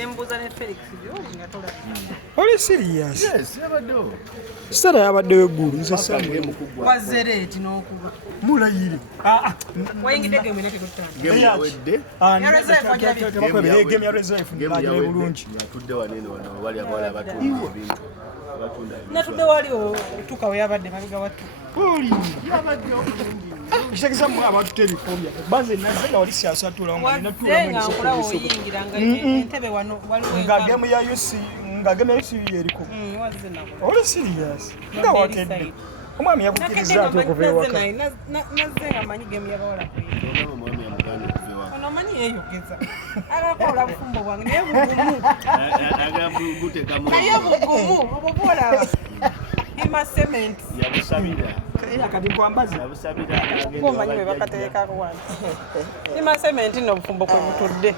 Nembuza ne Felix byoli nga tola. Oli serious? Yes, yabaddewo. Stella yabaddewo eggulu nze Samuel. Wazereti n'okuba. Mulayiri. Wayingidde game nete kutana. Game yawedde. Game ya reserve n'agire bulungi. Yatudde wanene wano wali abawala abatunda ebintu. Natudde wali otuka we yabadde mabiga wattu. Oli yabadde obulungi. Kishakisa mu abantu tebifobya. Baze nazenga wali siasatula ngina tula mu nkola oyingira nga entebe wano waliwo nga game ya UC nga game ya UC yeriko. Waze nako. Oli serious. Nga wakedde. Omwami yakukiriza okuvewa ka. Nazenga manyi game yabawala ku. Omwami yamugana okuvewa. Ono manyi yeyogeza. Agakola bufumbo bwange naye bugumu. Agabutekamu. Naye bugumu obubola. Ima cement. Yabusabira. Kati kwambaza. Yabusabira. Ko manyi be bakateeka ku wano. Ima cement no bufumbo kwe butudde.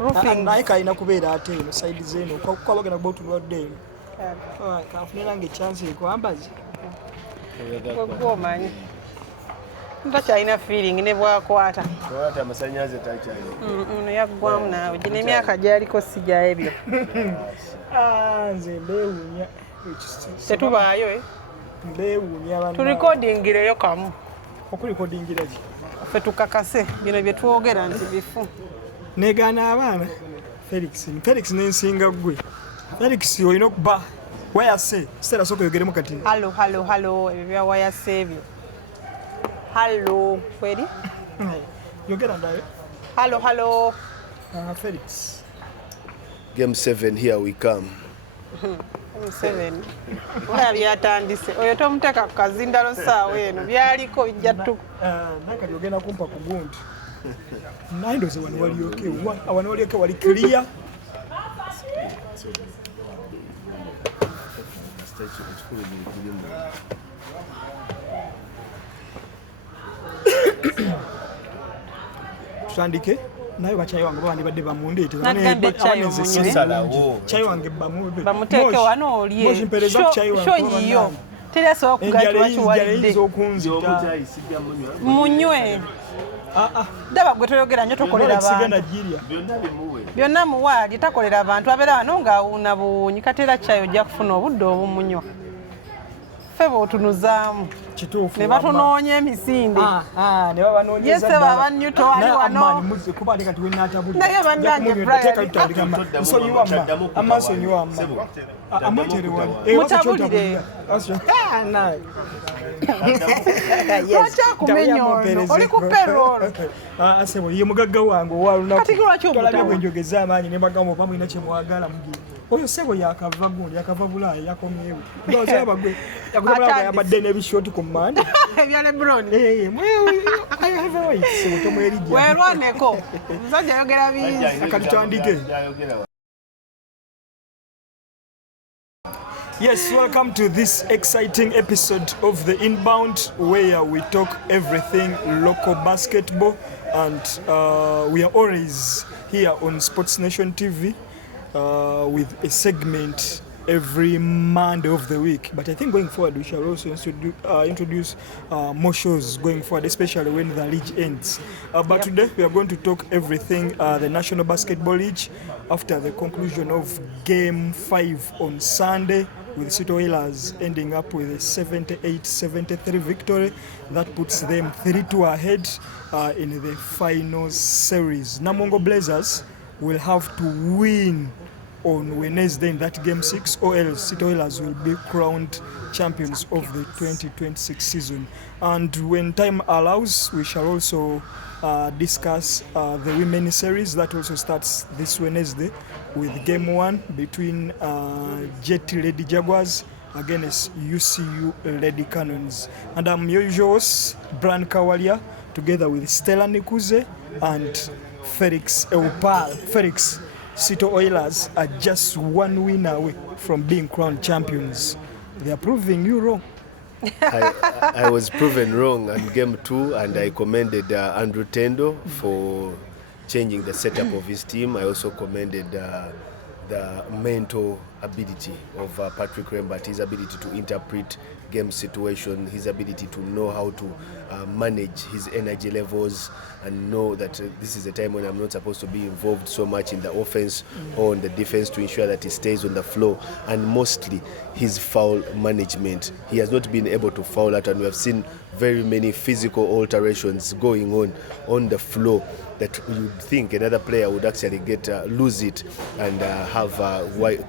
Roofing naye kalina kubeera ate eno side zeno kwabagana botulwadde eno. Kafunira nga chance kwambaza. Ko manyi. Ntakyalina feeling ne bwakwata. Kwata amasanyaze takyalina. Ono yaggwamu naawe gino emyaka gyaliko sijja ebyo. Nze mbeewuunya. Tetubaayo mbeewuunya bana. Tulikodingireyo kamu. Okulikodingira ki? Ffe tukakase bino bye twogera nti bifu. Negaana abaana. Felix n'ensinga ggwe. Felix olina okuba wayase. Stella sooka yogeremu kati. Halo ebyo bya wayase ebyo. Halo kweli? Yogera ndayo. Halo. Felix. Game 7 here we come. 7. Oya byatandise. Oyo tomuteka ku kazindalo saawa eno byaliko bijja tu. Nakati ogenda kumpa ku gundi. Naindoze wano wali okay. Wano wali okay wali clear. Tutandike naye bachayi wange bandi badde bamundeete chayi wange bamuteeke wano olye shoyiyo teresobola kugaitwa kiwalidde munywe daba gwe toyogera nnyo tokolera abantu byonna muwaali takolera abantu abeera wano ng'awuuna buwuunyi kateera chayi ojja kufuna obudde obumunywa ffe bw'otunuzaamu ne batunoonya emisinde yese baba Newton ali wano naye bannange mutabulire lwakyakumenya ono oli ku perol asebo ye mugagga wange kati lwaki omutawa njogeza amaanyi ne bagamba oba mulina kye mwagala mugire oyo sebo yakava gundi yakava Bulaaya yakomyewo ndoza abagwe yakugamba yabadde n'ebishoti ku mmande ebya Lebron sebo tomwerija werwaneko musajja ayogera bingi katutandike. Yes, welcome to this exciting episode of The Inbound, where we talk everything local basketball, and we are always here on Sports Nation TV with a segment every Monday of the week. But I think going forward we shall also introduce more shows going forward, especially when the league ends. But today we are going to talk everything the National Basketball League after the conclusion of Game 5 on Sunday, with City Oilers ending up with a 78-73 victory that puts them 3-2 ahead in the final series. Namongo Blazers will have to win on Wednesday in that game 6, or else City Oilers will be crowned champions of the 2026 season. And when time allows, we shall also discuss the women's series that also starts this Wednesday with game 1 between Jet Lady Jaguars against UCU Lady Cannons. And I'm your usual host, Brand Kawalya, together with Stella Nikuze and Felix Eupal. Felix, City Oilers are just one win away from being crowned champions. They are proving you wrong. I was proven wrong on game 2, and I commended Andrew Tendo for changing the setup of his team. I also commended the mental ability of Patrick Rembert, his ability to interpret game situation, his ability to know how to manage his energy levels and know that this is a time when I'm not supposed to be involved so much in the offense or in the defense, to ensure that he stays on the floor, and mostly his foul management. He has not been able to foul out, and we have seen very many physical alterations going on the floor that you'd think another player would actually lose it and have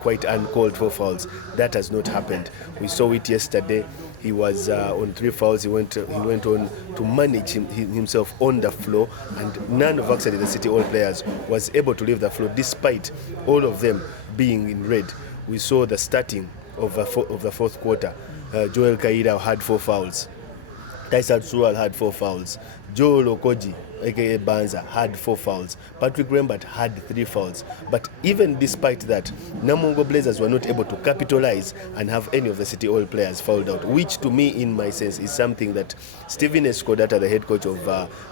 quite uncalled for fouls. That has not happened. We saw it yesterday. He was on 3 fouls. He went on to manage himself on the floor, and none of actually the City All players was able to leave the floor, despite all of them being in red. We saw the starting of the fourth quarter. Joel Kaida had 4 fouls. Tyson Sewell had 4 fouls. Joel Okoji, aka Banza, had 4 fouls. Patrick Rembert had 3 fouls. But even despite that, Namungo Blazers were not able to capitalize and have any of the City All players fouled out, which to me, in my sense, is something that Stephen Escodata, the head coach of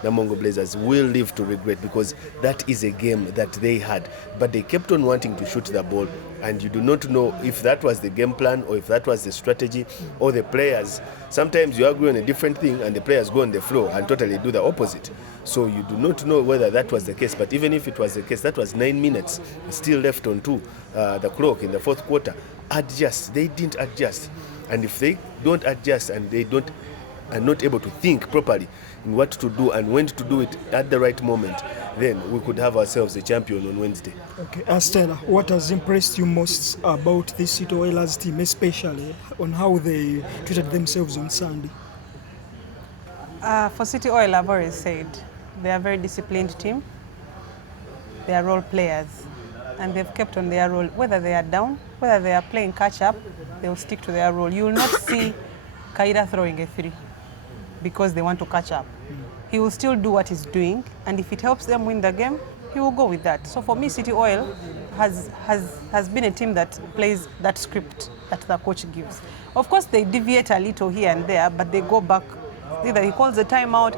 Namungo Blazers, will live to regret, because that is a game that they had. But they kept on wanting to shoot the ball, and you do not know if that was the game plan or if that was the strategy or the players. Sometimes you agree on a different thing and the players go on the floor and totally do the opposite. So you do not know whether that was the case. But even if it was the case, that was 9 minutes still left on the clock in the fourth quarter. Adjust. They didn't adjust. And if they don't adjust and they are not able to think properly in what to do and when to do it at the right moment, then we could have ourselves a champion on Wednesday. Okay, Stella, what has impressed you most about this City Oilers team, especially on how they treated themselves on Sunday? For City Oil, I've always said they are a very disciplined team. They are role players, and they've kept on their role. Whether they are down, whether they are playing catch-up, they will stick to their role. You will not see Kaida throwing a 3 because they want to catch up. He will still do what he's doing, and if it helps them win the game, he will go with that. So for me, City Oil has been a team that plays that script that the coach gives. Of course, they deviate a little here and there, but they go back. Either he calls the timeout.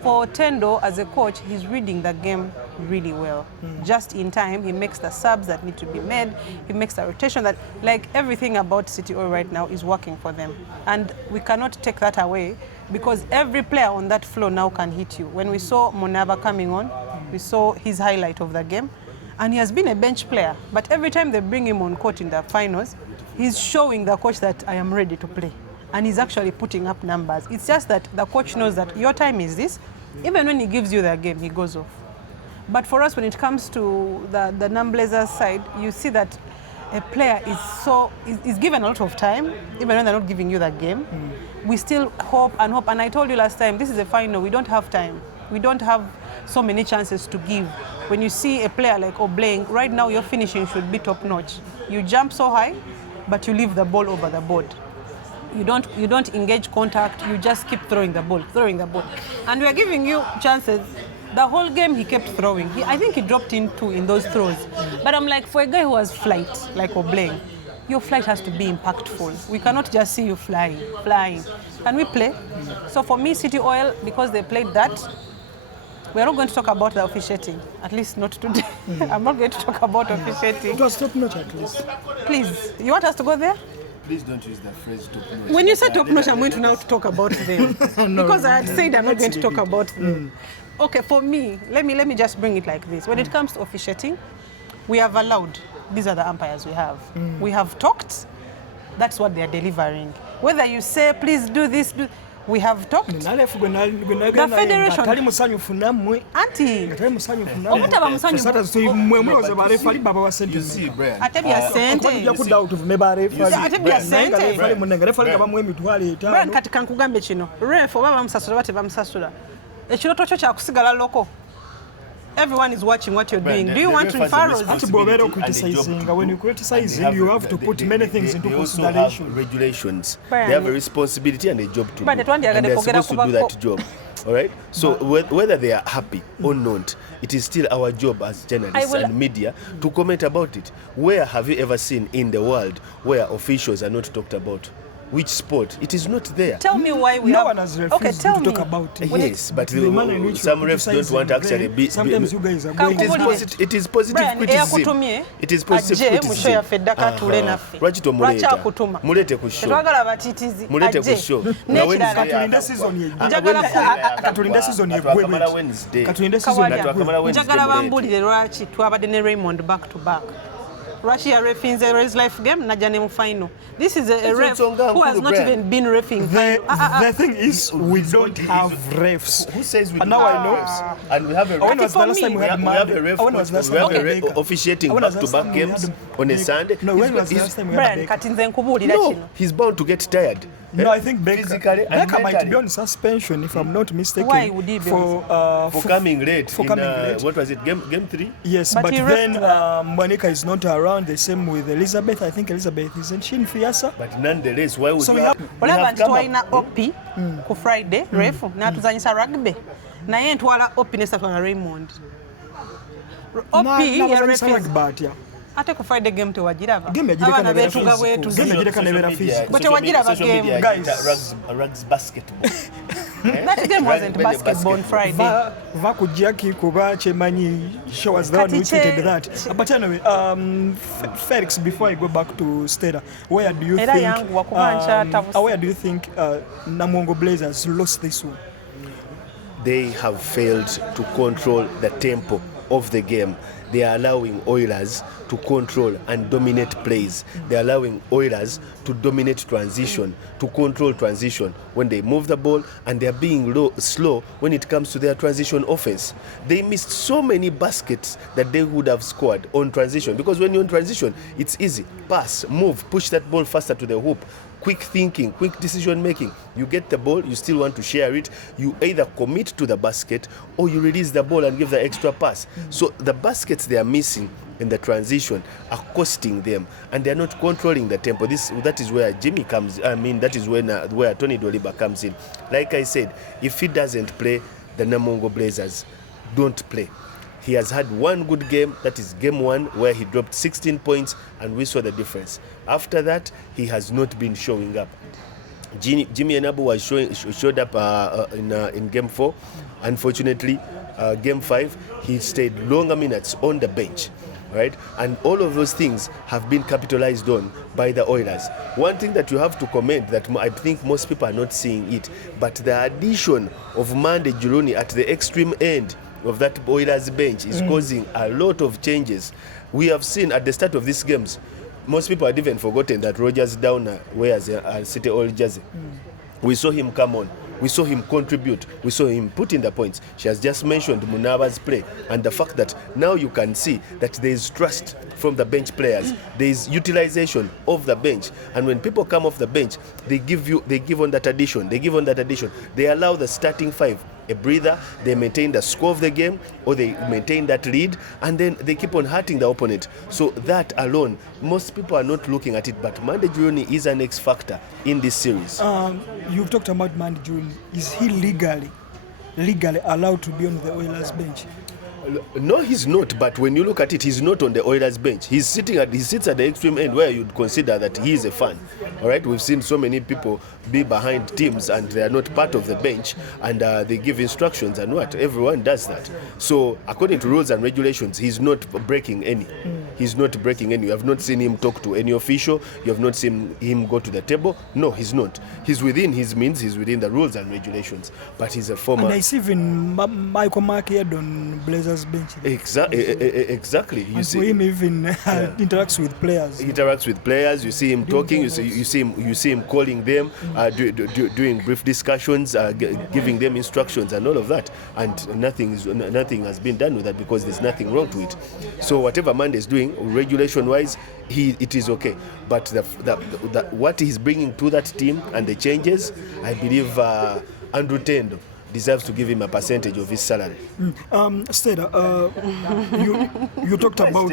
For Tendo, as a coach, he's reading the game really well. Just in time, he makes the subs that need to be made. He makes the rotation that, like, everything about City Oil right now is working for them. And we cannot take that away, because every player on that floor now can hit you. When we saw Monaba coming on, we saw his highlight of the game. And he has been a bench player. But every time they bring him on court in the finals, he's showing the coach that I am ready to play. And he's actually putting up numbers. It's just that the coach knows that your time is this. Even when he gives you the game, he goes off. But for us, when it comes to the non-Blazers side, you see that a player is given a lot of time, even when they're not giving you that game. We still hope. And I told you last time, this is a final. We don't have time. We don't have so many chances to give. When you see a player like Obleng, right now your finishing should be top-notch. You jump so high, but you leave the ball over the board. You don't engage contact, you just keep throwing the ball. And we are giving you chances. The whole game he kept throwing. I think he dropped in 2 in those throws. But I'm like, for a guy who has flight, like Obleng, your flight has to be impactful. We cannot just see you flying. Can we play? So for me, City Oil, because they played that, we are not going to talk about the officiating, at least not today. I'm not going to talk about officiating. It was top-notch at least. Please, you want us to go there? Please don't use the phrase top-notch. When you say top-notch, I'm going to now talk about them. Because I had said I'm not going to talk about them. Okay, for me, let me just bring it like this. When it comes to officiating, we have allowed, these are the umpires we have. We have talked, that's what they are delivering. Whether you say, please do this, we have talked. The federation. Auntie. You see, Brian. Brian, katika nkugambe kino. Ref oba bamusasula bate bamusasula. Ekiroto kyo kya kusigala loko. Everyone is watching what you're doing. Do you want referrals? When you criticize, you have to put many things into consideration. Also have regulations. They have a responsibility and a job to do. And they're supposed to do that job. All right? So whether they are happy or not, it is still our job as journalists and media to comment about it. Where have you ever seen in the world where officials are not talked about? which sport. It is not there. Tell me why we no have... one has refused tell to me. talk about it. Yes, but the manner in which some you refs don't criticize want them, actually be... sometimes you guys are going... It is positive criticism. It is positive criticism. Lwaki tomuleeta? Mulete ku show. Mulete ku show. Katulinde season ye. Katulinde season ye gwebe. Katulinde season ye gwebe. Njagala bambulire lwaki twabadde ne Raymond back to back. Lwaki ya refing the race life game najja ne mu final. This is a ref who has not even been refing. The thing is, we don't have refs. Who says we and now I know. And we have a when was the last time we had a ref officiating back-to-back games on a Sunday. No, when was the last time we had a kati nze nkubuulira kino. No, he's bound to get tired. No, I think physically Becca might be on suspension, if I'm not mistaken. Why would he be for coming late? Late. What was it? Game 3? Yes, but then Monica is not around. The same with Elizabeth. I think Elizabeth isn't she in Fiasa? But nonetheless, why would so we have? Olaba nti twalina OP ku Friday refu n'atuzanyisa rugby. Naye ntwala OP ne satwala Raymond. OP ya refu. Ate ku Friday game tewagiraba. Abaana beetuga bwetuzi. Game ejireka nebera physical. But tewagiraba game. Guys, rugs basketball. That game wasn't basketball on Friday. Va ku Jackie kuba chemanyi show us the one who tweeted that. But anyway, Felix, before I go back to Stella, where do you think Namungo Blazers lost this one? They have failed to control the tempo of the game. They are allowing Oilers to control and dominate plays. They are allowing Oilers to dominate transition, to control transition when they move the ball, and they are being slow when it comes to their transition offense. They missed so many baskets that they would have scored on transition, because when you're on transition, it's easy. Pass, move, push that ball faster to the hoop. Quick thinking, quick decision making. You get the ball, you still want to share it. You either commit to the basket or you release the ball and give the extra pass. So the baskets they are missing in the transition are costing them, and they're not controlling the tempo. That is where Jimmy comes. That is where Tony Doliba comes in. Like I said, if he doesn't play, the Namungo Blazers don't play. He has had one good game, that is game 1, where he dropped 16 points, and we saw the difference. After that, he has not been showing up. Jimmy Enabu showed up in game 4. Unfortunately, game 5, he stayed longer minutes on the bench. Right? And all of those things have been capitalized on by the Oilers. One thing that you have to comment that I think most people are not seeing it, but the addition of Mande Juruni at the extreme end of that Oilers bench is causing a lot of changes. We have seen at the start of these games, most people had even forgotten that Rogers Downer wears a City Oil jersey. We saw him come on. We saw him contribute. We saw him put in the points. She has just mentioned Munaba's play and the fact that now you can see that there is trust from the bench players. There is utilization of the bench. And when people come off the bench, they give on that addition. They allow the starting 5 a breather. They maintain the score of the game, or they maintain that lead, and then they keep on hurting the opponent. So that alone, most people are not looking at it, but Mande Juruni is an X factor in this series. You've talked about Mande Juruni. Is he legally allowed to be on the Oilers bench? No, he's not. But when you look at it, he's not on the Oilers bench. He sits at the extreme end where you'd consider that he is a fan. All right, we've seen so many people be behind teams and they are not part of the bench, and they give instructions and what. Everyone does that. So according to rules and regulations, he's not breaking any. He's not breaking any. You have not seen him talk to any official. You have not seen him go to the table. No, he's not. He's within his means. He's within the rules and regulations. But he's a former. And I see even Michael Markhead on Blazers bench. Exactly. You see him even interacts with players. He interacts with players. You see him talking. You see him calling them, doing brief discussions, giving them instructions and all of that. And nothing has been done with that because there's nothing wrong to it. So whatever Mande is doing, regulation-wise, it is okay. But what he's bringing to that team and the changes, I believe Andrew Tendo deserves to give him a percentage of his salary. Stella, you talked about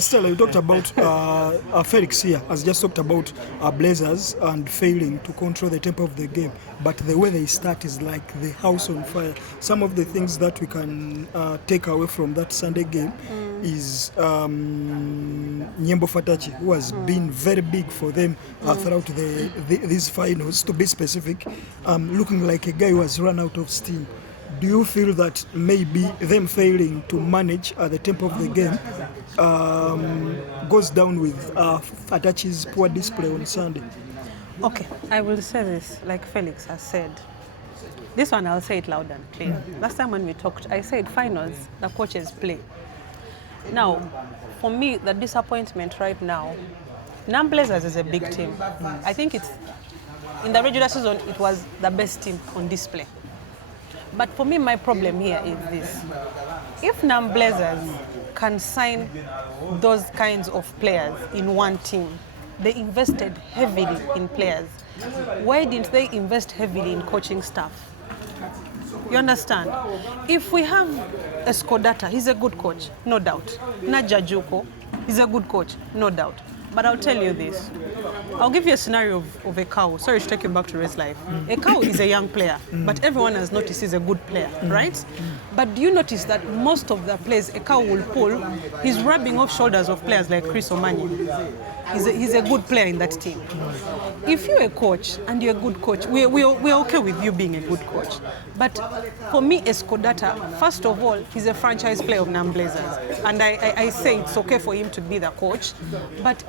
Stella, you talked about Felix here has just talked about Blazers and failing to control the tempo of the game, but the way they start is like the house on fire. Some of the things that we can take away from that Sunday game is Nyembo Fatachi, who has been very big for them throughout these finals, to be specific, looking like a guy who has run out of steam. Do you feel that maybe them failing to manage at the tempo of the game goes down with Fatachi's poor display on Sunday? Okay, I will say this, like Felix has said. This one, I'll say it loud and clear. Last time when we talked, I said finals, the coaches play. Now, for me, the disappointment right now, Blazers is a big team. I think it's, in the regular season, it was the best team on display. But for me, my problem here is this. If Blazers can sign those kinds of players in one team, they invested heavily in players. Why didn't they invest heavily in coaching staff? You understand? If we have Eskodata, he's a good coach, no doubt. Naja Juko, he's a good coach, no doubt. But I'll tell you this. I'll give you a scenario of a cow. Sorry to take you back to race life. A cow is a young player, but everyone has noticed he's a good player, right? But do you notice that most of the plays a cow will pull, he's rubbing off shoulders of players like Chris Omanyi. He's a good player in that team. If you're a coach and you're a good coach, we're okay with you being a good coach. But for me, Eskodata, first of all, he's a franchise player of Blazers. And I say it's okay for him to be the coach. But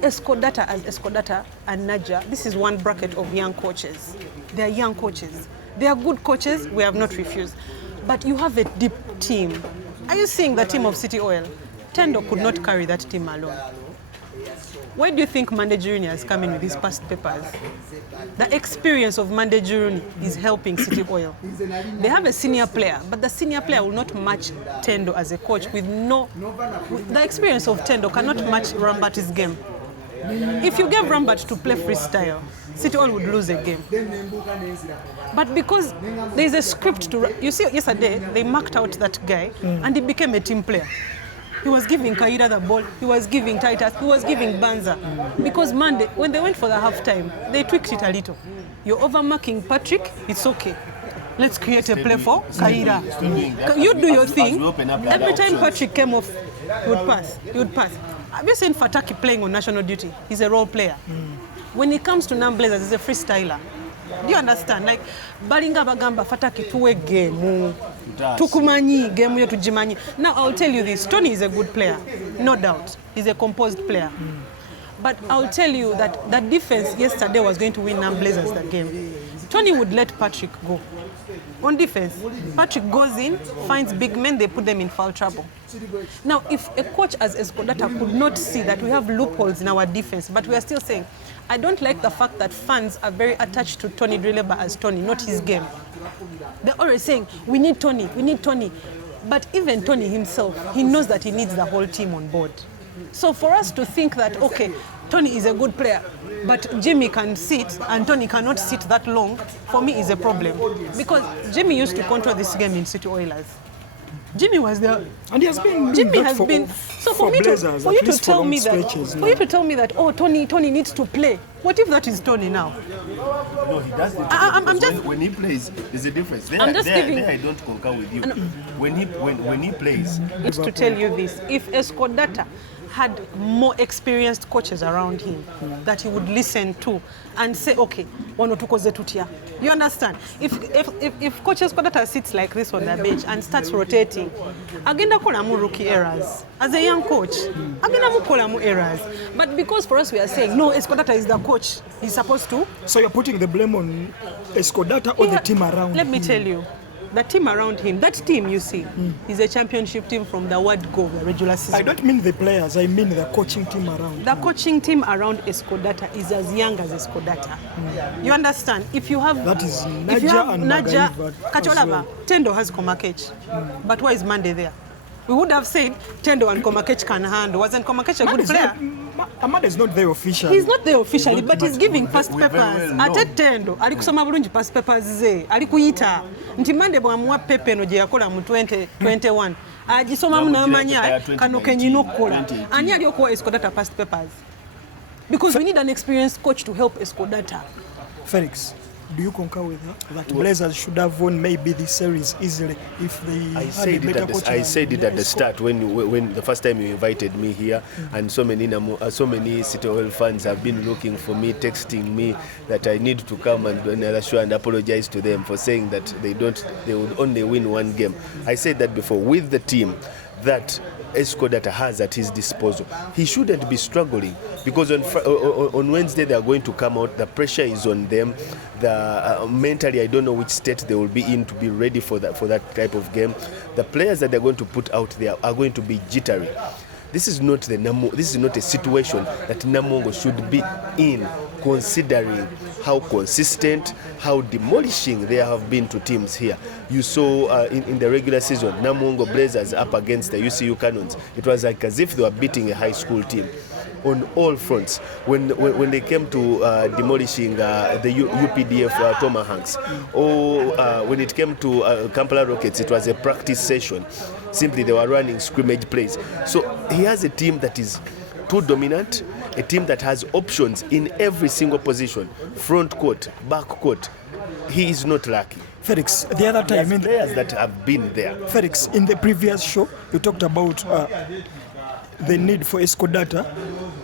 Eskodata as Eskodata and Naja, this is one bracket of young coaches. They are young coaches. They are good coaches, we have not refused. But you have a deep team. Are you seeing the team of City Oil? Tendo could not carry that team alone. Why do you think Mande Junior has come in with his past papers? The experience of Mande Junior is helping City Oil. They have a senior player, but the senior player will not match Tendo as a coach with the experience of Tendo cannot match Rambat's game. If you gave Rambat to play freestyle, City Oil would lose a game. But because there is a script to... You see, yesterday, they marked out that guy, and he became a team player. He was giving Kaira the ball, he was giving Titus, he was giving Banza. Because Monday, when they went for the halftime, they tweaked it a little. You're overmarking Patrick, it's okay. Let's create a play for Kaira. You do your thing. Every time Patrick came off, he would pass. Have you seen Fataki playing on national duty? He's a role player. When it comes to Blazers, he's a freestyler. Do you understand? Like, Balinga Bagamba Fataki tuwe game. Tukumanyi, game yo tujimanyi. Now, I'll tell you this. Tony is a good player, no doubt. He's a composed player. But I'll tell you that the defense yesterday was going to win Blazers the game. Tony would let Patrick go. On defense, Patrick goes in, finds big men, they put them in foul trouble. Now, if a coach as Eskodata could not see that we have loopholes in our defense, but we are still saying, I don't like the fact that fans are very attached to Tony Drileba as Tony, not his game. They're always saying, we need Tony. But even Tony himself, he knows that he needs the whole team on board. So for us to think that, okay, Tony is a good player, but Jimmy can sit and Tony cannot sit that long, for me is a problem. Because Jimmy used to control this game in City Oilers. Jimmy was there. And he has been Jimmy has been. So for you to tell me that, oh, Tony needs to play. What if that is Tony now? No, he does. When he plays, there's a difference. There I don't concur with you. When he plays, it's to tell you this: if Eskodata had more experienced coaches around him that he would listen to and say, okay, you understand? If Coach Eskodata sits like this on the bench and starts rotating, agenda kolamu rookie errors. As a young coach, agenda mu kolamu errors. But because for us we are saying, no, Eskodata is the coach, he's supposed to. So you're putting the blame on Eskodata or the team around him? Let me tell you. The team around him, that team you see, is a championship team from the word go, the regular season. I don't mean the players, I mean the coaching team around. The coaching team around Eskodata is as young as Eskodata. You understand? If you have... That is Naja and Magaiva. Kacholaba, well. Tendo has Komakech. But why is Mande there? We would have said Tendo and Komakech can handle. Wasn't Komakech a good player? Amanda is not there officially. He's not there officially, but he's giving past papers. Ate Tendo, alikusoma bulungi past papers ze, alikuyita. Nti Mande bwamuwa pepe no je yakola mu 2021. Agisoma mu namanya kano kenyino kola. Ani ali okuwa Eskodata past papers? Because we need an experienced coach to help Eskodata. Felix, Do you concur with her that Blazers should have won maybe this series easily if they had a better coach? I said it at the start when the first time you invited me here, and so many City Oil fans have been looking for me, texting me that I need to come and do another show and apologize to them for saying that they would only win one game. I said that before. With the team that Escodata has at his disposal, he shouldn't be struggling, because on Wednesday they are going to come out. The pressure is on them. Mentally, I don't know which state they will be in to be ready for that type of game. The players that they're going to put out there are going to be jittery. This is not a situation that Namungo should be in, considering how consistent, how demolishing they have been to teams here. You saw in the regular season, Namungo Blazers up against the UCU Cannons. It was like as if they were beating a high school team on all fronts. When they came to demolishing the UPDF Tomahawks, or when it came to Kampala Rockets, it was a practice session. Simply they were running scrimmage plays. So he has a team that is too dominant, a team that has options in every single position, front court, back court. He is not lucky. Felix, the other time, players that have been there. Felix, in the previous show, you talked about the need for Escodata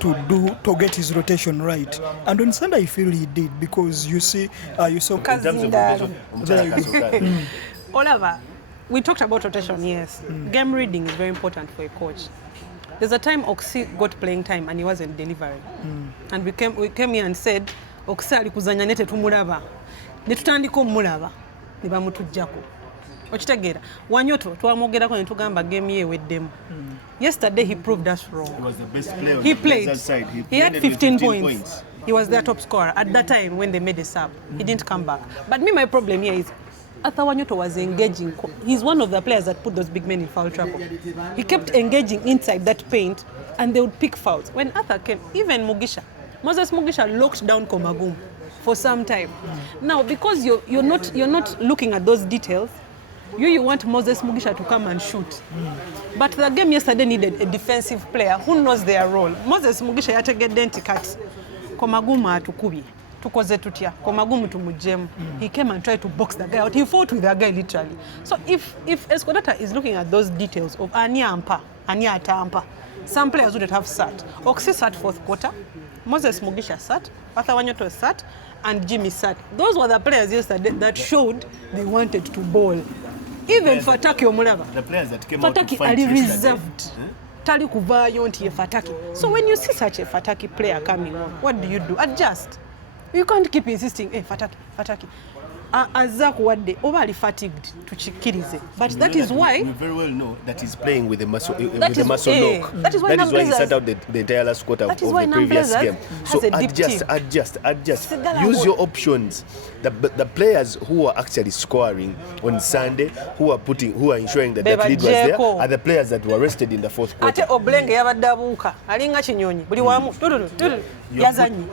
to get his rotation right, and on Sunday I feel he did, because you saw In terms of rotation, Oliver, we talked about rotation, yes. Game reading is very important for a coach. There's a time Oxy got playing time and he wasn't delivering. And we came here and said, Oxy alikuzanya nete tumulaba. Netutandiko mulaba. Nibamutujjako. Okitegeera. Wanyoto twamwogerako ne tugamba game ye weddemu. Yesterday he proved us wrong. He was the best player on He the played. Blazers side. He had 15 points. He was their top scorer at that time when they made a sub. He didn't come back. But my problem here is Arthur Wanyoto was engaging. He's one of the players that put those big men in foul trouble. He kept engaging inside that paint and they would pick fouls. When Arthur came, even Moses Mugisha locked down Komagum for some time. Now, because you're not looking at those details, you want Moses Mugisha to come and shoot. But the game yesterday needed a defensive player who knows their role. Moses Mugisha yategedde cut Komaguma atukubye. Tukoze tutya Komagumu tumujemu. He came and tried to box the guy out. He fought with the guy literally. So if Escodata is looking at those details of Ania Atampa, some players would have sat. Oxy sat fourth quarter, Moses Mugisha sat, Arthur Wanyoto sat, and Jimmy sat. Those were the players yesterday that showed they wanted to bowl. Even Fataki Omulaba. The players that came out to Fataki fight are reserved. Tali kuvayo nti Fataki. So when you see such a Fataki player coming on, what do? Adjust. You can't keep insisting, Fataki. Azaku wadde oba ali fatigued tuchikirize. But that is why you very well know that he's playing with a muscle knock. That is why he sat out the entire last quarter of the previous game. So adjust. Use your options. The players who are actually scoring on Sunday, who are ensuring that that lead was there, are the players that were rested in the fourth quarter. Ate Oblenge yabadde abuuka alinga kinyonyi buli wamu yazanyi.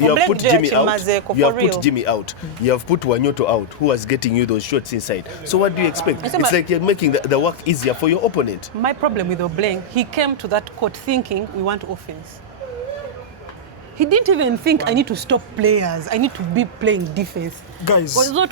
You have put Jimmy out. You have put Wanyoto out, who was getting you those shots inside. So what do you expect? It's like you're making the work easier for your opponent. My problem with Obleng, he came to that court thinking we want offense. He didn't even think I need to stop players. I need to be playing defense. Guys, isn't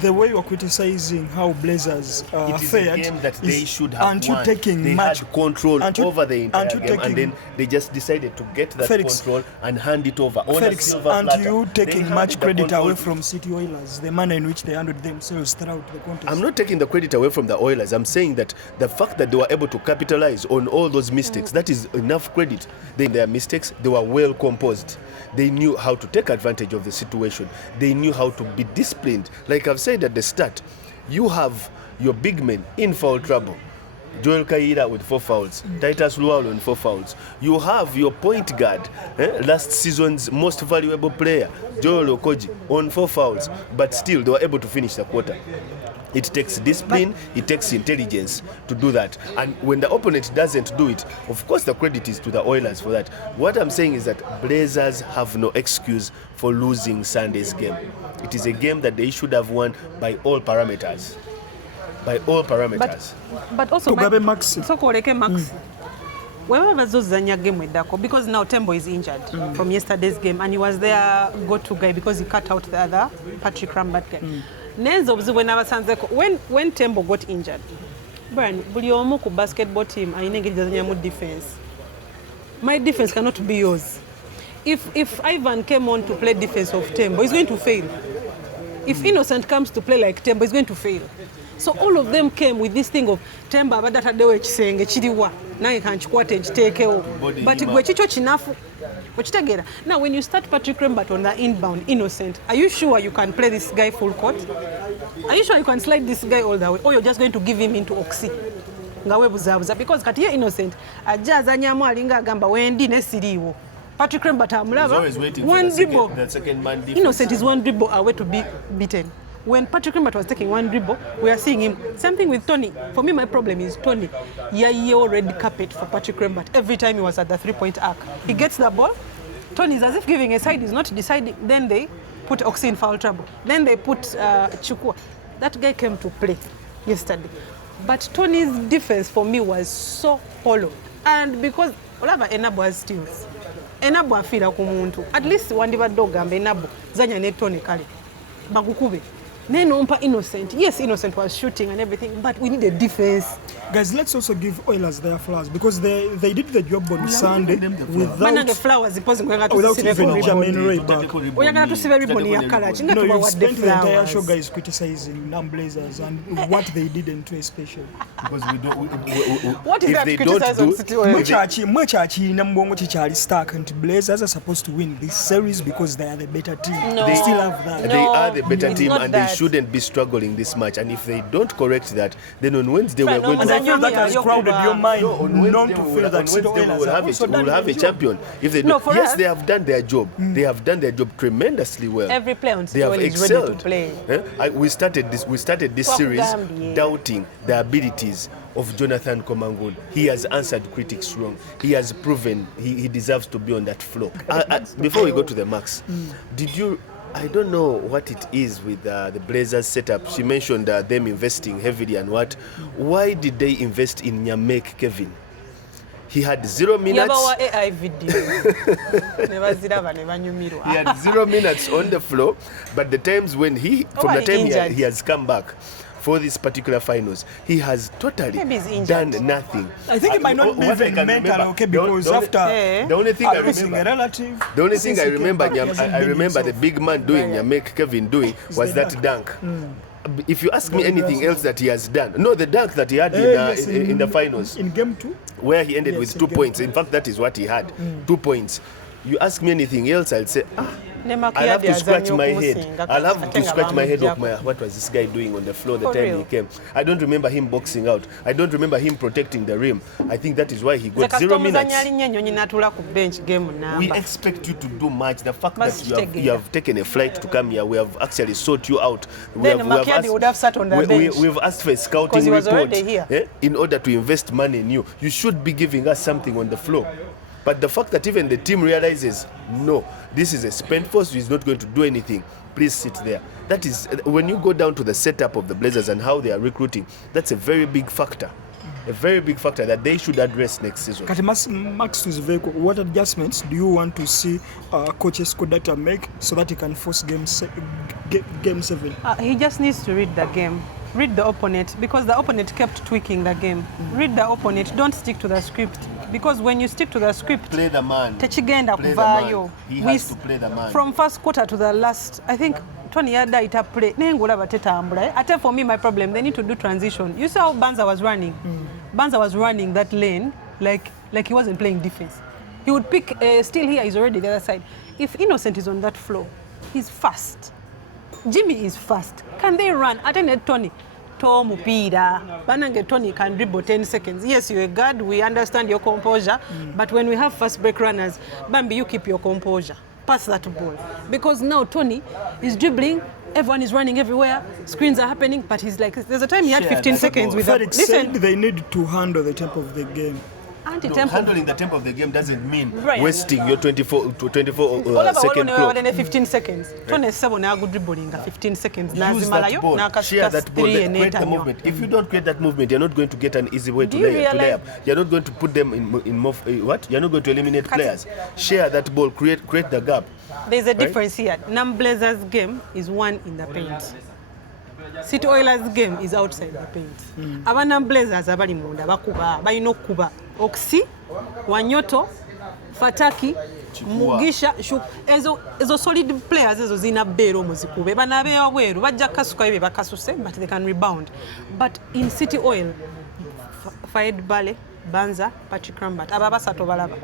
the way you're criticizing how Blazers it is fared? A game that they should have aren't you won. taking they much had control over the entire game, and then they just decided to get that Felix, control and hand it over. Felix, aren't you taking much credit away from City Oilers, the manner in which they handled themselves throughout the contest? I'm not taking the credit away from the Oilers. I'm saying that the fact that they were able to capitalize on all those mistakes, that is enough credit. Their mistakes, they were well composed. They knew how to take advantage of the situation. They knew how to be disciplined. Like I've said at the start, you have your big men in foul trouble. Joel Kaira with 4 fouls, Titus Lualo with 4 fouls. You have your point guard, last season's most valuable player, Joel Okoji, on 4 fouls, but still they were able to finish the quarter. It takes discipline, it takes intelligence to do that. And when the opponent doesn't do it, of course the credit is to the Oilers for that. What I'm saying is that Blazers have no excuse for losing Sunday's game. It is a game that they should have won by all parameters. By all parameters. But also Max. So Max. wherever zozanya game weddako, because now Tembo is injured from yesterday's game and he was their go-to guy because he cut out the other Patrick Rambat guy. Nenzo buzibu n'abasanzeko when Tembo got injured, Brian, buli omu ku basketball team ayina engeri gyazanyamu defense. My defense cannot be yours. If Ivan came on to play defense of Tembo, he's going to fail. If Innocent comes to play like Tembo, he's going to fail. So all of them came with this thing of Tembo abadatadewo ekisenge kiriwa nange kankikwate nkiteekewo but gwe kikyo kinafu okitegeera. Now when you start Patrick Rambat on the inbound Innocent, are you sure you can play this guy full court? Are you sure you can slide this guy all the way, or you're just going to give him into Oxy nga weebuzaabuza? Because kati ye Innocent ajja azanyamu alinga agamba wendi ne siriiwo. Patrick Rambat amulaba one dribble. Innocent is one dribble away to be beaten. When Patrick Rambat was taking one dribble, we are seeing him. Same thing with Tony. For me, my problem is Tony. Yayo red carpet for Patrick Rambat every time he was at the three-point arc. He gets the ball. Tony is as if giving a side, he's not deciding. Then they put Oxy in foul trouble. Then they put Chukwu. That guy came to play yesterday. But Tony's defense for me was so hollow. And because olaba Enabo has steals. Enabo afira ku muntu. At least wandibadde ogamba Enabo zanya ne Tony kale. Bagukube. Nenompa Innocent. Yes, Innocent was shooting and everything, but we need a defense. Guys, let's also give Oilers their flowers because they did the job on Sunday without the flowers without even Jermaine Ray back. No, you've spent the entire show guys criticizing Blazers and what they didn't do especially. Because we don't. What is that criticizing? Muchachi Nambongo Chichari Stark and Blazers are supposed to win this series because they are the better team. No. They still have that. They are the better team and that. They shouldn't be struggling this much. And if they don't correct that, then on Wednesday we're going to that has crowded your mind not to feel that we'll have a champion. If they do, yes, they have done their job. They have done their job tremendously well. Every player on they have excelled. Ready to play. We started this series doubting the abilities of Jonathan Komangun. He has answered critics wrong. He has proven he deserves to be on that floor. Before we go to the max, I don't know what it is with the Blazers setup. She mentioned them investing heavily and what. Why did they invest in Nyamek Kevin? He had 0 minutes. He had 0 minutes on the floor, but the times when he has come back for this particular finals, he has totally done nothing. I think it might not be even mental, okay, because after the only thing I remember, I remember the big man doing, Nyamek Kevin doing, was that dunk. If you ask me anything else that he has done, no, the dunk that he had in the finals, in game 2, where he ended with 2 points. In fact, that is what he had, 2 points. You ask me anything else, I'll say, I'll have to scratch my head. I'll have to scratch my head off what was this guy doing on the floor the time he came. I don't remember him boxing out. I don't remember him protecting the rim. I think that is why he got 0 minutes. We expect you to do much. The fact that you have taken a flight to come here, we have actually sought you out. We've asked for a scouting report in order to invest money in you. You should be giving us something on the floor. But the fact that even the team realizes, no, this is a spent force, who is not going to do anything, please sit there. That is, when you go down to the setup of the Blazers and how they are recruiting, that's a very big factor. A very big factor that they should address next season. Max, what adjustments do you want to see Coach Escudata make so that he can force game 7? He just needs to read the game. Read the opponent, because the opponent kept tweaking the game. Read the opponent, don't stick to the script. Because when you stick to the script, play the man. Techigenda kuvayo. He has to play the man. From first quarter to the last, I think Tony Yada ita play. Ate for me, my problem, they need to do transition. You saw how Banza was running. Banza was running that lane like he wasn't playing defense. He would pick still here, he's already the other side. If Innocent is on that floor, he's fast. Jimmy is fast. Can they run? Attended Tony. Banange Tony can dribble 10 seconds. Yes, you're a guard. We understand your composure. But when we have fast break runners, Bambi, you keep your composure. Pass that ball. Because now Tony is dribbling. Everyone is running everywhere. Screens are happening. But he's like, there's a time he had 15 seconds with Felix said they need to handle the tempo of the game. handling the tempo of the game doesn't mean wasting your 24 second clock. 15 seconds. Tone sebo na dribbling 15 seconds. Use that ball. Share that ball. Create the movement. If you don't create that movement, you're not going to get an easy way to lay up. You're not going to put them in more. What? You're not going to eliminate players. Share that ball. Create the gap. There's a difference here. Nam Blazers game is one in the paint. City Oilers game is outside the paint. Abana Blazers abali munda bakuba balina okuba Oxy, Wanyoto, Fataki, Mugisha, ezo solid players ezo zina bero muzikube bana be obweru bajja kasuka ibe bakasuse but they can rebound. But in City Oil, Fayed Bale, Banza, Patrick Rambat ababasato balaba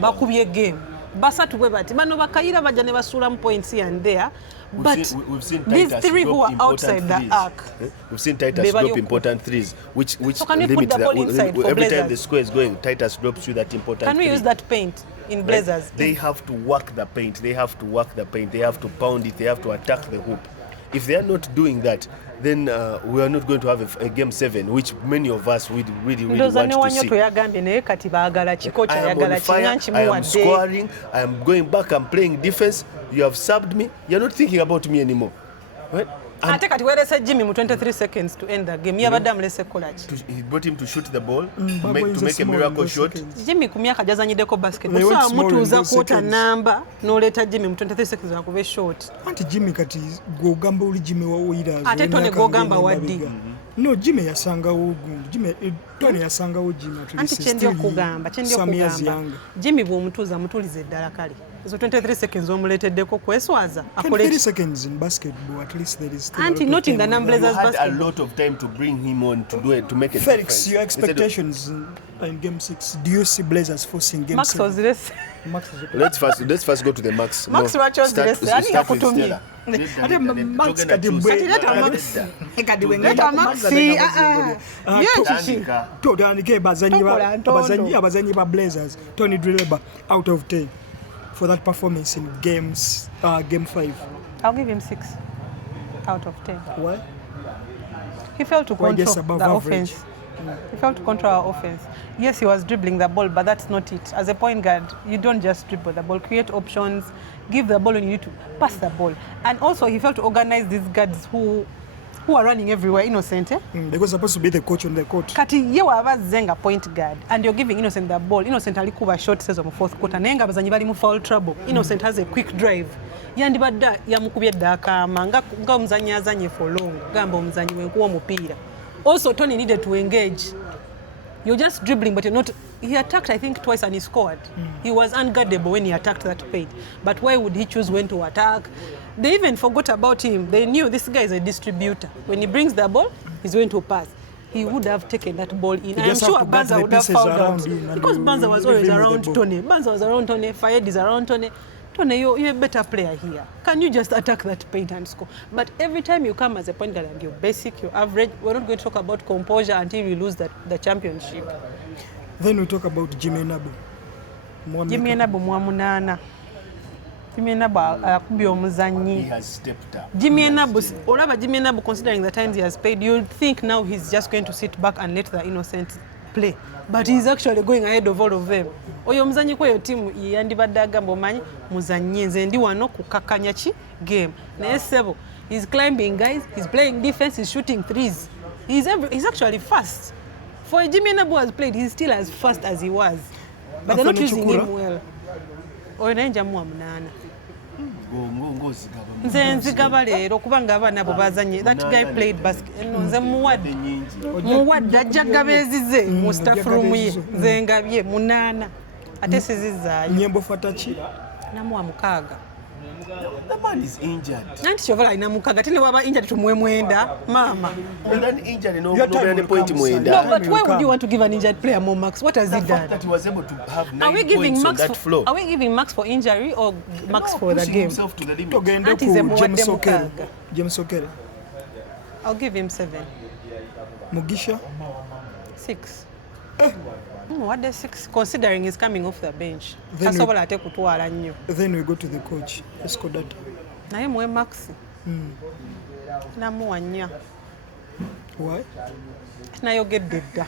bakubye game basatu bwe bati bano bakayira bajja ne basula points here and there. But we've seen these three who are outside the arc. We've seen Titus drop important threes, which so can we put the ball inside every time the square is going, Titus drops you that important. Can we use that paint in Blazers? Right? They have to work the paint. They have to work the paint. They have to pound it. They have to attack the hoop. If they are not doing that, then we are not going to have a game 7, which many of us would really want to see. I am on fire, I am scoring, I am going back, I'm playing defense. You have subbed me. You're not thinking about me anymore. Right? I take it Jimmy 23 seconds to end the game. He brought him to shoot the ball, to make a miracle shot. Jimmy kumyaka jazanyideko basketball. So mutuuza quota number n'oleta Jimmy 23 seconds akube short. Anti Jimmy kati gogamba uli Jimmy wa Oilers. Ate tone gogamba waddi. No, Jimmy yasangawo gundi. Jimmy Tony yasangawo Jimmy at least. Anti chendio kugamba. Jimmy bw'omutuuza mutulize ddala kale. So 23 seconds omuleteddeko kweswaza. 23 seconds in basketball, at least there is still. Anti not in the Blazers basketball. Had a lot of time to bring him on to do it, to make it. Felix, your expectations in game 6. Do you see Blazers forcing game 7? Max was this. Let's first go to the Max. Max was this. Start with Stella. Ate Max kadibwe. Leta Max. Totandike abazanyi ba Blazers. Tony Drilleba out of 10 for that performance in game 5. I'll give him 6 out of 10. Why? He failed to control the offense. He failed to control our offense. Yes, he was dribbling the ball, but that's not it. As a point guard, you don't just dribble the ball. Create options, give the ball when you need to, pass the ball. And also, he failed to organize these guards who are running everywhere. Innocent, eh? They were supposed to be the coach on the court. Kati yewe abazenga point guard, and you're giving Innocent the ball. Innocent alikuba short says on fourth quarter. Nenga bazanyi bali mu foul trouble. Innocent has a quick drive. Yandibadda yamukubye daka manga nga muzanyi azanye for long. Gamba muzanyi wenkuwa mupira. Also, Tony needed to engage. You're just dribbling, but you're not. He attacked, I think, twice and he scored. He was unguardable when he attacked that paint. But why would he choose when to attack? They even forgot about him. They knew this guy is a distributor. When he brings the ball, he's going to pass. He would have taken that ball in. I'm sure Banza would have fouled out. Because Banza was always around Tony. Banza was around Tony. Fayed is around Tony. Tony, you're a better player here. Can you just attack that paint and score? But every time you come as a point guard and you're basic, you're average, we're not going to talk about composure until we lose the championship. Then we talk about Jimmy Nabu. Jimmy Nabu mwamunana. Jimmy Nabu akubye omuzanyi. He has stepped up. Jimmy Nabu, considering the times he has played, you'd think now he's just going to sit back and let the innocent play. But he's actually going ahead of all of them. Oyo muzanyi kwa yo team yandibadde agamba omanyi muzanyi nze ndi wano kukakanya ki game. Naye sebo, he's climbing guys, he's playing defense, he's shooting threes. He's actually fast. For Jimmy Nabu has played, he's still as fast as he was. But they're not using him well. Oyo naye njamuwa munana. Nze nzigaba leero kubanga abaana abo bazanye. That guy played basket. Nze muwadde ajja gaba ezize mu staff room ye. Nze ngabye munana. Ate sizizaayo. Nyembo Fatachi. Namuwa 6. The man is injured. Nanti chovala ina mukaga tene waba injured tumuwe mwenda mama. And then injured no point mwenda. No, but why would you want to give an injured player more marks? What has he done? That he was able to have 9 points on that floor. Are we giving marks for injury or marks for the game? Himself to the limit. Togenda ku James Okere. I'll give him 7. Mugisha 6. What the 6? Considering he's coming off the bench. Then we go to the coach. Escodata. Naye muwe Max. Namuwa 4. Why? Nayogedde dda.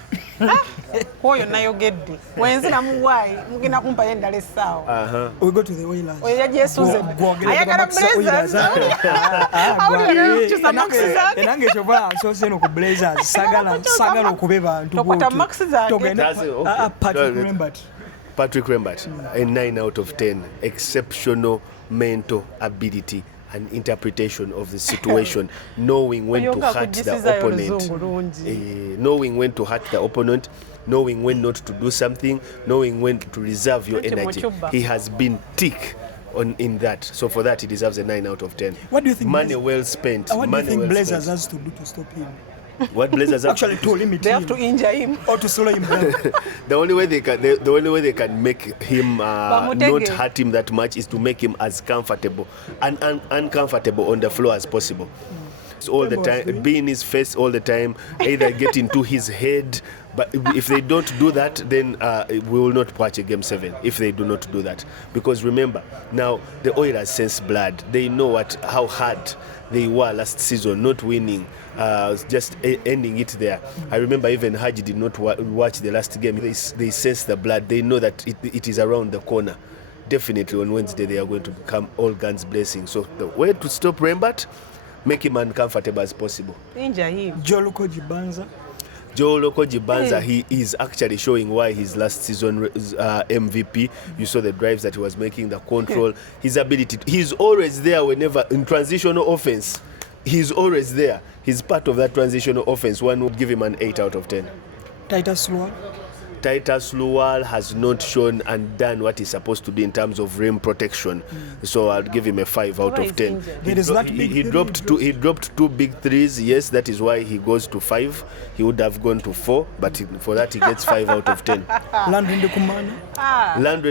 Kwoyo nayogedde. Wenzira muwaayi mugenda kumpa endala essaawa. We go to the Oilers. Oyo yajesuze. Ayagala Blazers. Enange kyova nsoose eno ku Blazers. Sagala okube bantu. Tokota Max zange. Patrick Rembert, a 9 out of 10. Exceptional mental ability and interpretation of the situation, knowing when to hurt the opponent, knowing when to hurt the opponent, knowing when not to do something, knowing when to reserve your energy. He has been thick in that. So for that, he deserves a 9 out of 10. What do you think? Money well spent. What do you think well Blazers spent. has to do to stop him? What Blazers actually to limit they him? They have to injure him or to slow him down. The only way they can make him not hurt him that much is to make him as comfortable and uncomfortable on the floor as possible. So all the time, be in his face all the time, either get into his head. But if they don't do that, then we will not watch a Game 7 if they do not do that. Because remember, now the Oilers sense blood. They know how hard they were last season, not winning, just ending it there. I remember even Haji did not watch the last game. They sense the blood. They know that it is around the corner. Definitely on Wednesday they are going to come all guns blazing. So the way to stop Rembert, make him uncomfortable as possible. Injure him. Joe Lokoji-Banza, he is actually showing why his last season MVP. You saw the drives that he was making, the control, his ability. He's always there whenever in transitional offense. He's always there. He's part of that transitional offense. One would give him an 8 out of 10. Titus Lual has not shown and done what he's supposed to do in terms of rim protection. So I'll give him a 5 out of 10. He dropped two big threes. Yes, that is why he goes to 5. He would have gone to 4, but for that he gets 5 out of 10. Landry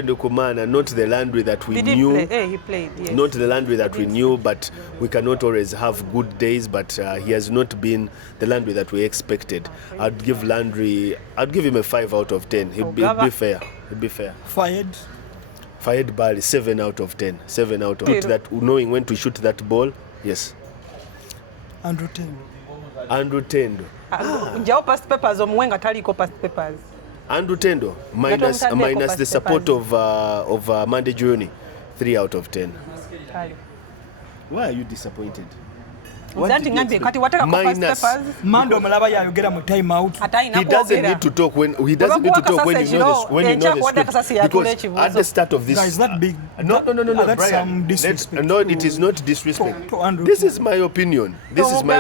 Ndukumana, not the Landry that we knew. He played, yes. Not the Landry that we knew, but we cannot always have good days, but he has not been the Landry that we expected. I'd give him a 5 out of 10. He'd be fair. Fayed Bali, 7 out of 10. 7 out of 10. That, knowing when to shoot that ball, yes. Andrew Tendo. Njao past papers omwenga taliko past papers. Andrew Tendo, minus the support of Mande Juni, 3 out of 10. Why are you disappointed? Minus. Mando malaba yayogera mu time out. He doesn't need to talk when you know the script. Because at the start of this, guys, that big. No, that's some disrespect. No, it is not disrespect. This is my opinion. This is my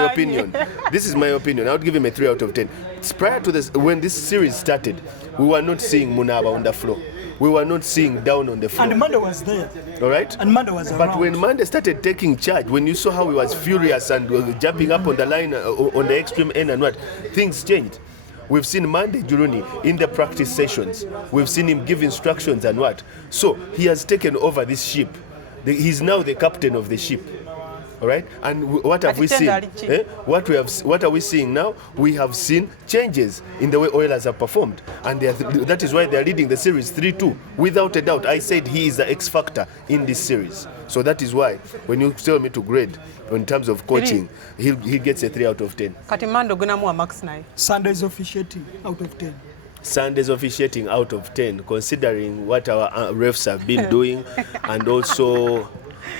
opinion. I would give him a 3 out of 10. Prior to this, when this series started, we were not seeing Munaba on the floor. We were not seeing down on the floor. And Mando was there. All right? And Mando was around. But when Mando started taking charge, when you saw how he was furious and jumping up on the line, on the extreme end and what, things changed. We've seen Mande Juruni in the practice sessions. We've seen him give instructions and what. So he has taken over this ship. He's now the captain of the ship. All right, and what have we seen? What are we seeing now? We have seen changes in the way Oilers have performed, and that is why they are leading the series 3-2 without a doubt. I said he is the X factor in this series, so that is why when you tell me to grade in terms of coaching, he gets a 3 out of 10. Katimando gunamu max 9. Sunday's officiating out of 10. Sunday's officiating out of 10, considering what our refs have been doing, and also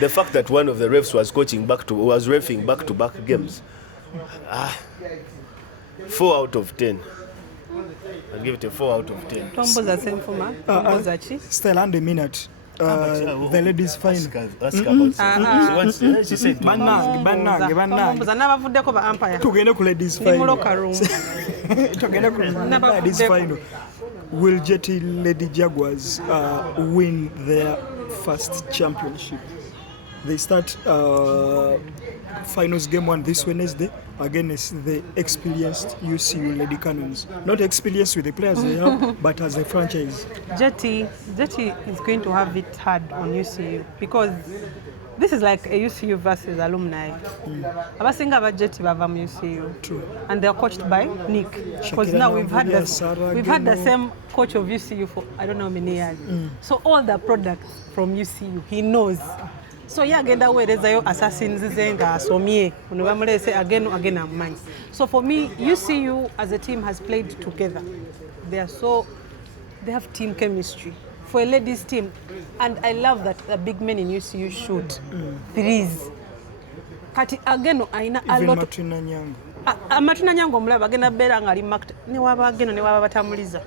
the fact that one of the refs was reffing back-to-back games. 4 out of 10. I'll give it a 4 out of 10. Tomboza Senfuma. Stella and a minute. The ladies final. She said Banang. N'abavuddeko ba umpire. Tugende ku ladies final. Tugende ku ladies final. Will Jetty Lady Jaguars win their first championship? They start finals game 1 this Wednesday against the experienced UCU Lady Cannons. Not experienced with the players they have, but as a franchise. Jetty is going to have it hard on UCU because this is like a UCU versus alumni. Abasinga ba Jetty bava mu UCU. True. And they are coached by Nick. Because now we've had the same coach of UCU for I don't know how many years. So all the products from UCU he knows. So ye agenda weerezayo assassins ze nga asomye ono bamulese again amumanyi. So for me, UCU as a team has played together. They have team chemistry for a ladies team, and I love that the big men in UCU shoot threes. Kati again aina a lot Matuna Nyango mulaba agenda beera nga ali marked ne waba ageno ne waba batamuliza.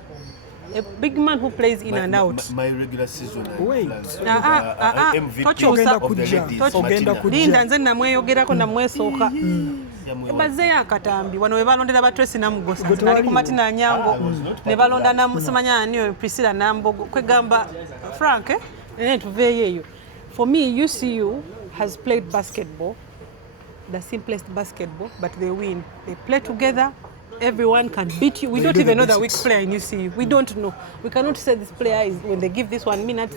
A big man who plays in and out. My regular season. Wait. MVP of the ladies. Linda nze namweyogerako namwesooka. Bazeeyo akatambi wano we balondera Batresi Namugosa ali ku Matina Nyango ne balonda namusimanya ani Priscilla Nambogo kwegamba Frank tuveeyo eyo. For me, UCU has played basketball, the simplest basketball, but they win. They play together. Everyone can beat you. We don't even know the weak player in UCU. We don't know. We cannot say this player is, when they give this 1 minute.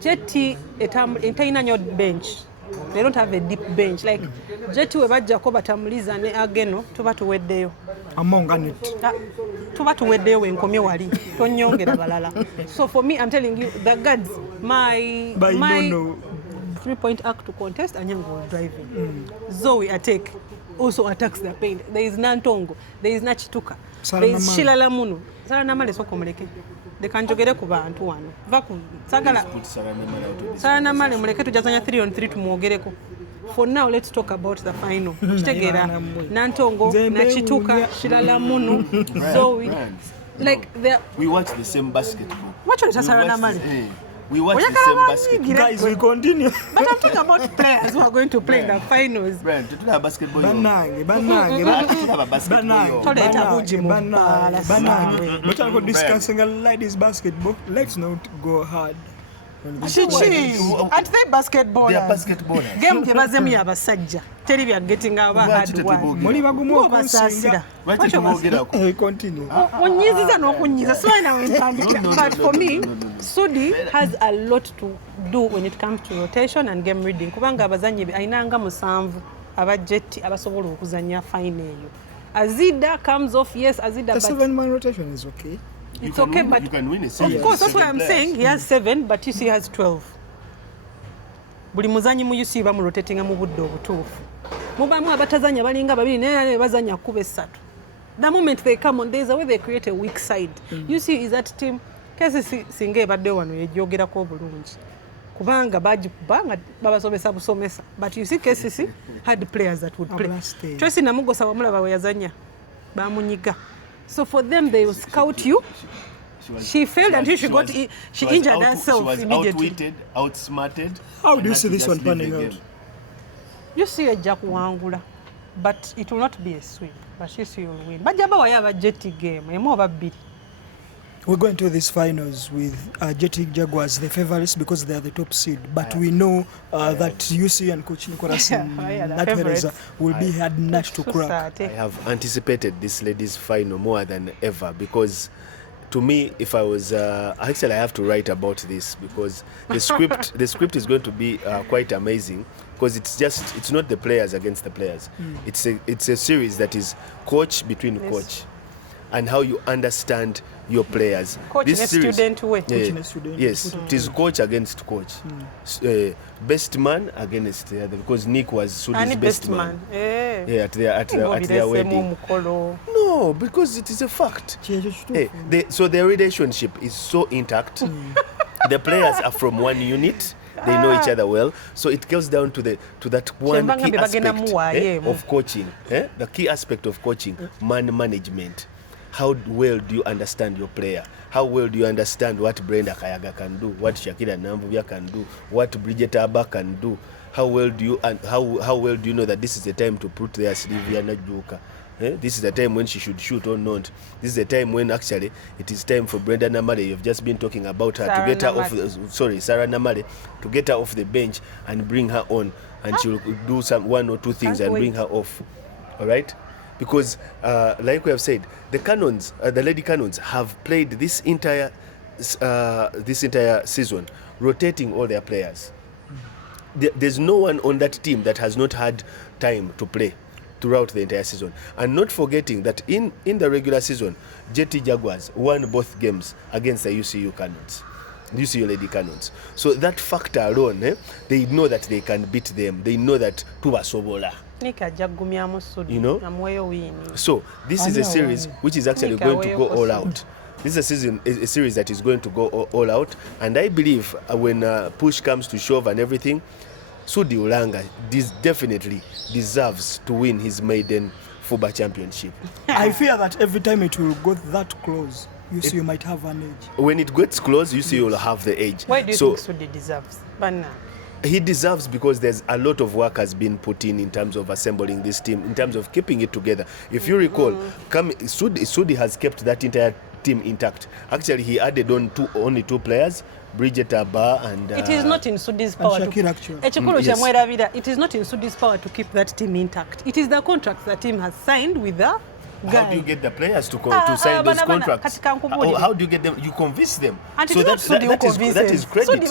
Jetty entaina your bench. They don't have a deep bench. Like Jetty webajjako batamuliza ne ageno tuba tuweddeyo. Among it. Tuba tuweddeyo wenkomye wali. Tonyongera balala. So for me, I'm telling you, the guards, my 3-point arc to contest, Anyango was driving. Zoe attack also attacks the paint. There is Nantongo, there is Nachituka, there is Shilala Munu. Sara Namale soko muleke. They can jogere ku bantu wano. Vaku sagala. Sara Namale muleke tujazanya 3-on-3 tumuogereko. For now, let's talk about the final. Chitegera Nantongo, Nachituka, Shilala Munu, Zoe. Like we watch the same basketball. What is Sara Namale? We watch the same basketball. Guys, we continue. But I'm talking about players who are going to play in the finals. Brian, to have basketball. Banange. But I'm discussing a ladies basketball. Let's not go hard. At they basketball. They are basketballers. Game tebazemu yabasajja. Teri bya getting our hard work. Muli bagumu okusinga. Right, continue. Onyiziza n'okunyiza. So I know. But for me, Sudi has a lot to do when it comes to rotation and game reading. Kubanga abazanyi ainanga musanvu abajeti abasobola okuzanya fine eyo. Azida comes off, yes, Azida. The 7-man rotation is okay. It's okay, but you can win a series. Of course, that's what I'm saying. He has 7, but UC has 12. Buli muzanyi mu UC bamu rotatinga mu budde obutuufu. Mubamu abatazanya balinga babiri naye bazanya kuba 3. The moment they come on, there's a way they create a weak side. UC is that team. Kesi singe badde wano yejjogerako bulungi. Kubanga bagikubanga babasomesa busomesa. But you see KCC had players that would play. Tracy Namugosa wamulaba we yazanya. Bamunyiga. So for them, they will scout you. She failed until she injured herself immediately. Outwitted, outsmarted. How do you see this one panning out? You see a Jack Wangula, but it will not be a sweep. But you see, you will win. But Jaba have a jetty game. I'm more of a bit. We're going to these finals with Jetty Jaguars, the favorites, because they are the top seed. But we know that UC and Coach Nicolas will be hard nut to crack. I have anticipated this ladies' final more than ever because, to me, if I was actually, I have to write about this because the script is going to be quite amazing because it's not the players against the players. It's a series that is coach between coach and how you understand your players. Coach in a student way. Yes, it is coach against coach. Best man against the other because Nick was Sudi's best man. At their wedding. No, because it is a fact. So their relationship is so intact. The players are from one unit. They know each other well, so it goes down to that one key aspect of coaching. The key aspect of coaching, man management. How well do you understand your player? How well do you understand what Brenda Kayaga can do, what Shakira Namvubia can do, what Bridget Abba can do? How well do you know that this is the time to put their Sylvia Najuka? This is the time when she should shoot or not. This is the time when actually it is time for Brenda Namale. You've just been talking about her to get her off. Sarah Namale, to get her off the bench and bring her on, and she'll do one or two things and bring her off. All right. Because, like we have said, the Cannons, the Lady Cannons, have played this entire season, rotating all their players. There's no one on that team that has not had time to play throughout the entire season. And not forgetting that in the regular season, Jetty Jaguars won both games against the UCU Cannons. You see your Lady Cannons. So that factor alone, they know that they can beat them. They know that tubasobola. You know? So this is a series which is actually going to go all out. This is a series that is going to go all out. And I believe when push comes to shove and everything, Sudi Ulanga definitely deserves to win his maiden FUBA championship. I fear that every time it will go that close, you might have an edge. When it gets close, you'll have the edge. Why do you think Sudi deserves? He deserves because there's a lot of work has been put in terms of assembling this team, in terms of keeping it together. If you recall, Sudi has kept that entire team intact. Actually, he added on only two players, Bridget Abba and... It is not in Sudi's power It is not in Sudi's power to keep that team intact. It is the contract the team has signed with the guy. How do you get the players to sign those contracts? How do you get them? You convince them. And so that is credit. Sudi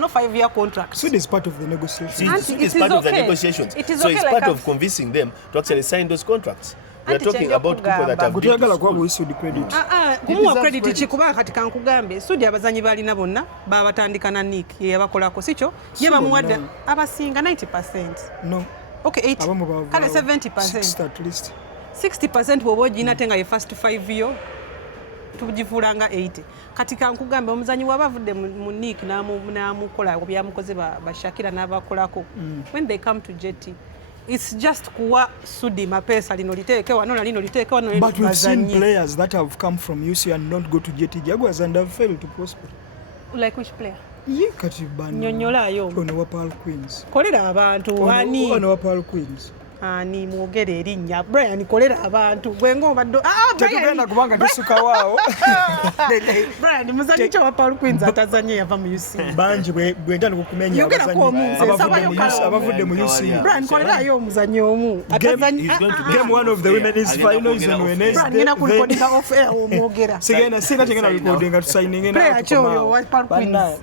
no 5-year contract. Sudi is part of the negotiations. It's part of the negotiations. So it's part of convincing them to actually sign those contracts. We are talking about people that have been credit chikuba kati kankugambe Sudi abazanyi balina bonna babatandika na Nick ye bakolako sicho ye bamuwadde abasinga 90%. No. Okay, 80. Kale 70%. 60 at least. 60% bwoboji natenga ye first 5 year tujifulanga 80. Kati kankugambe omuzanyi wabavudde mu Nick namukola byamukoze bashakira n'abakolako. When they come to JT, it's just kuwa Sudi mapesa lino liteke wano na lino liteke wano. But we've seen players that have come from UC and not go to JT Jaguars and have failed to prosper. Like which player? Ye katibani. Nyonyolayo. Ono wa Pearl Queens. Kolera abantu ani. Ono wa Pearl Queens. Ani mwogere erinnya Brian kolera abantu gwengo baddo Brian kubanga tusuka wao Brian muzanyi cha wa Pearl Queens atazanye yava mu UC banji bwendana kukumenya abavudde mu UC Brian kolera yo muzanyi omu atazanye game one of the women's finals in Wednesday Brian ngina kulikodinga off air omwogera sigena tingena recording at signing in Pearl Queens